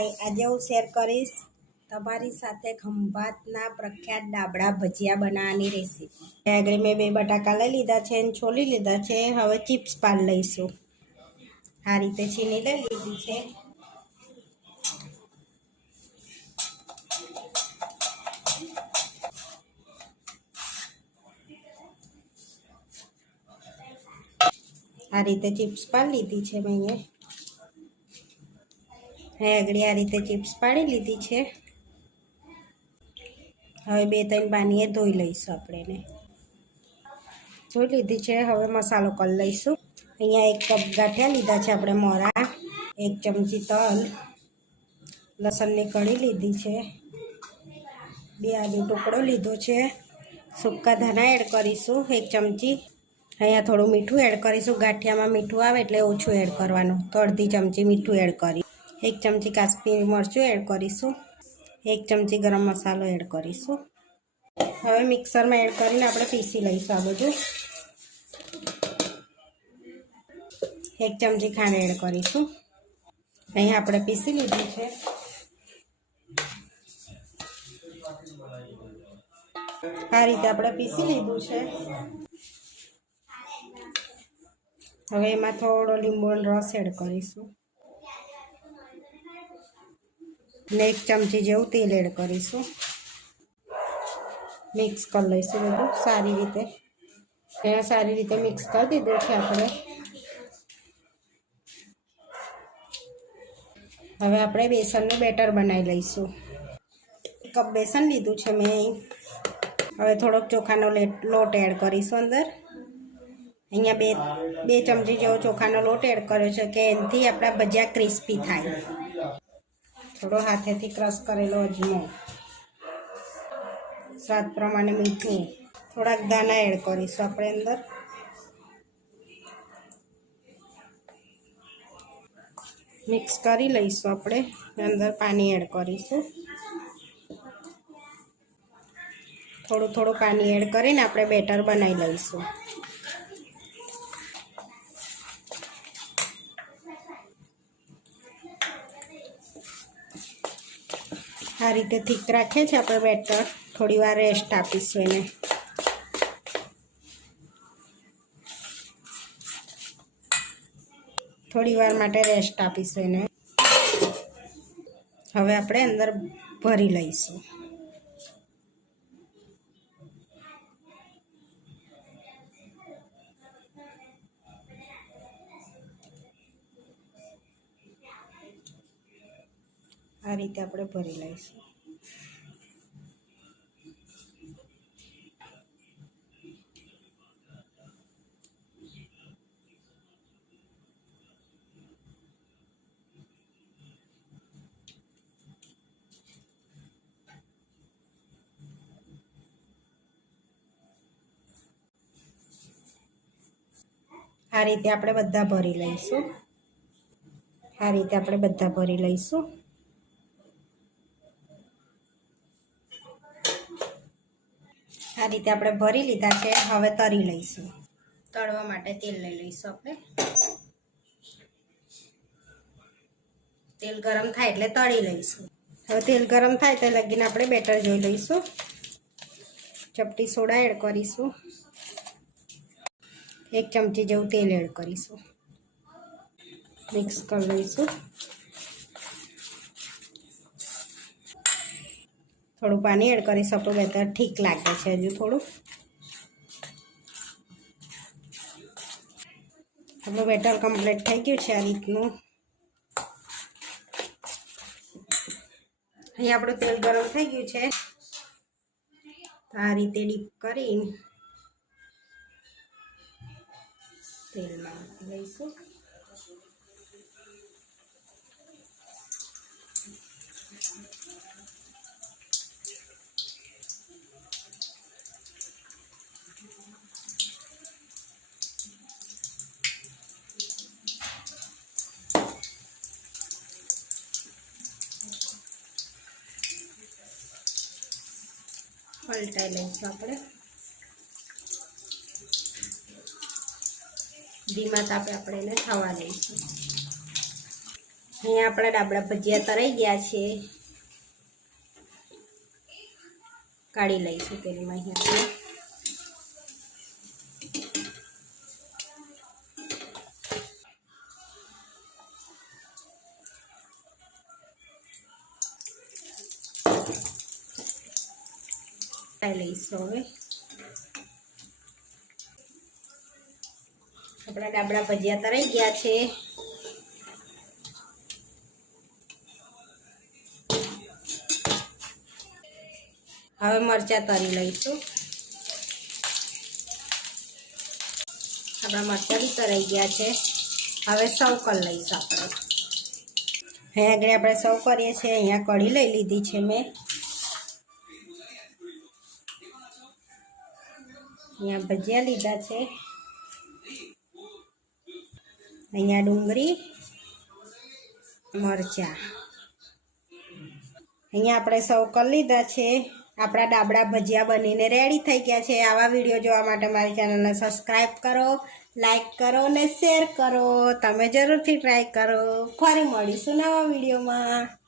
હાય આજે હું શેર કરીશ તમારી સાથે ખંભાતના પ્રખ્યાત ડાબડા ભજીયા બનાવવાની રેસીપી આગળ મેં બે બટાકા લઈ લીધા છે અને છોલી લીધા છે. હવે ચિપ્સ પાન લઈશું. આ રીતે છીની લઈ લીધી છે. આ રીતે ચિપ્સ પાન લીધી છે મેં અહીંયા. હવે આગળ આ રીતે ચિપ્સ પાડી લીધી છે. હવે બે ત્રણ પાણીએ ધોઈ લઈશું આપણે એને. ધોઈ લીધી છે, હવે મસાલો કરી લઈશું. અહીંયા એક કપ ગાંઠિયા લીધા છે આપણે મોરા, એક ચમચી તલ, લસણની કળી લીધી છે. બે આદુ ટુકડો લીધો છે. સૂકા ધાણા એડ કરીશું, એક ચમચી. અહીંયા થોડું મીઠું એડ કરીશું. ગાંઠિયામાં મીઠું આવે એટલે ઓછું એડ કરવાનું. તો અડધી ચમચી મીઠું એડ કરી. એક ચમચી કાશ્મીરી મરચું એડ કરીશું. એક ચમચી ગરમ મસાલો એડ કરીશું. હવે મિક્સરમાં એડ કરીને આપણે પીસી લઈશું આ બધું. એક ચમચી ખાંડ એડ કરીશું. અહીં આપણે પીસી લીધું છે. આ રીતે આપણે પીસી લીધું છે. હવે એમાં થોડો લીંબુનો રસ એડ કરીશું. ને એક ચમચી જેવું તેલ એડ કરીશું. મિક્સ કરી લઈશું બધું. સારી રીતે. અહીંયા સારી રીતે મિક્સ કરી દીધું છે આપણે. હવે આપણે બેસનનું બેટર બનાવી લઈશું. કપ બેસન લીધું છે મેં. હવે થોડોક ચોખાનો લોટ એડ કરીશું અંદર. અહીંયા બે બે ચમચી જેવો ચોખાનો લોટ એડ કર્યો છે કે એનાથી આપણા ભજીયા ક્રિસ્પી થાય. થોડો હાથેથી ક્રશ કરેલો અજમો. સ્વાદ પ્રમાણે મીઠું. થોડાક દાણા એડ કરીશું આપણે અંદર. મિક્સ કરી લઈશું આપણે. અંદર પાણી એડ કરીશું. થોડું થોડું પાણી એડ કરીને આપણે બેટર બનાવી લઈશું. આ રીતે થીક રાખીએ છીએ. આપણે બેટર થોડી વાર રેસ્ટ આપીશું એને. થોડી વાર માટે રેસ્ટ આપીશું એને. હવે આપણે અંદર ભરી લઈશું. આ રીતે આપણે ભરી લઈશું. આ રીતે આપણે બધા ભરી લઈશું. આ રીતે આપણે બધા ભરી લઈશું. આ રીતે આપણે ભરી લીધા છે. હવે તરી લઈશું. તળવા માટે તેલ લઈ લઈશું આપણે. તેલ ગરમ થાય એટલે તળી લઈશું. હવે તેલ ગરમ થાય તો લગીને આપણે બેટર જોઈ લઈશું. ચપટી સોડા એડ કરીશું. એક ચમચી જેવું તેલ એડ કરીશું. મિક્સ કરી લઈશું. થોડું પાણી એડ કરીશું આપણું બેટર ઠીક લાગે છે હજુ થોડું. આપણું બેટર કમ્પ્લીટ થઈ ગયું છે આ રીતનું. અહીં આપણું તેલ ગરમ થઈ ગયું છે. આ રીતે ડીપ કરી તેલમાં લઈશું. પલટાઈ લઈશું આપણે. ધીમા તાપે આપણે એને થવા દઈશું. અહીંયા આપણા ડાબડા ભજીયા તરાઈ ગયા છે. કાઢી લઈશું તેલમાં અહીંયાથી કાઢી લઈશું હવે આપણા ડાબડા ભજીયા તરાઈ ગયા છે હવે મરચાં તરી લઈશું આપણા મરચાં બી તરાઈ ગયા છે હવે સૌ કરી લઈશું આપણે અહીંયા આગળ આપણે સૌ કરીએ છીએ અહીંયા કઢી લઈ લીધી છે મેં અહીંયા ભજીયા લીધા છે. અહીંયા ડુંગળી, મરચાં. અહીંયા આપણે સૌ કરી લીધા છે. આપણા ડાબડા ભજીયા બનીને રેડી થઈ ગયા છે. આવા વીડિયો જોવા માટે મારી ચેનલને સબસ્ક્રાઈબ કરો લાઈક કરો અને શેર કરો. તમે જરૂરથી ટ્રાય કરો. ફરી મળીશું નવા વિડીયોમાં.